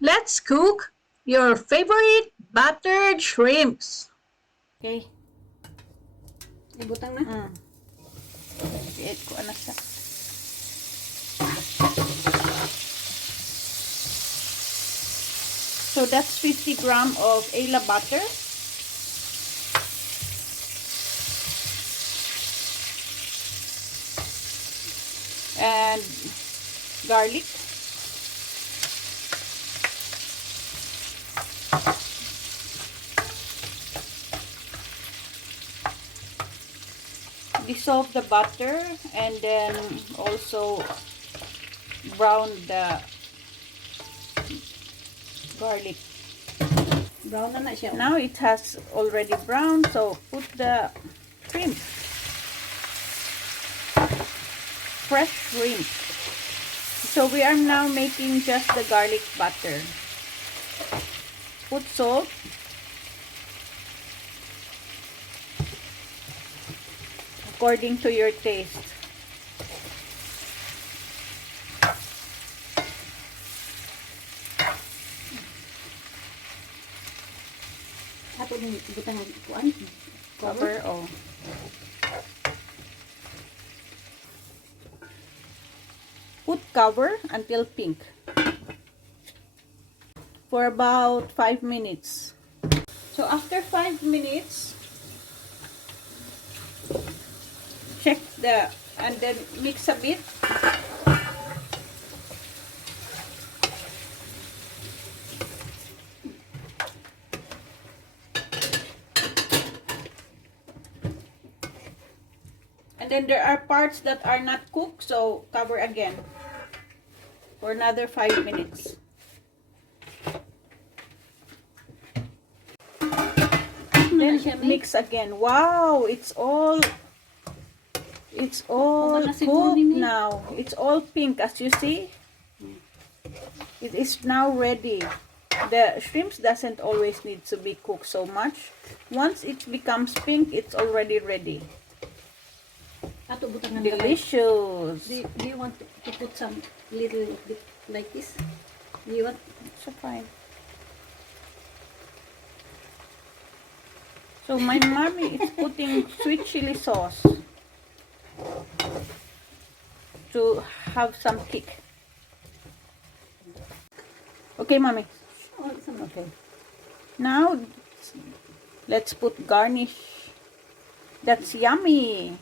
Let's cook your favorite buttered shrimps. Okay. Ibutang na. I-add ko na siya. So that's 50 gram of Ayla butter. And garlic. Dissolve the butter and then also brown the garlic. Brown na siya. Now it has already browned, so put the shrimp. Fresh shrimp. So we are now making just the garlic butter. Put salt. According to your taste. Ato din ibutang kuan. Cover. Oh. Put cover until pink. For about 5 minutes. So after 5 minutes, check and then mix a bit. And then there are parts that are not cooked, so cover again for another 5 minutes. Then mix again. Wow, it's all cooked now. It's all pink, as you see. It is now ready. The shrimps doesn't always need to be cooked so much. Once it becomes pink, it's already ready. Ato butang na. Delicious. Do you want to put some little bit like this? Do you want? So fine. So my mommy is putting sweet chili sauce to have some kick. Okay, mommy. Oh, some okay. Now let's put garnish. That's yummy.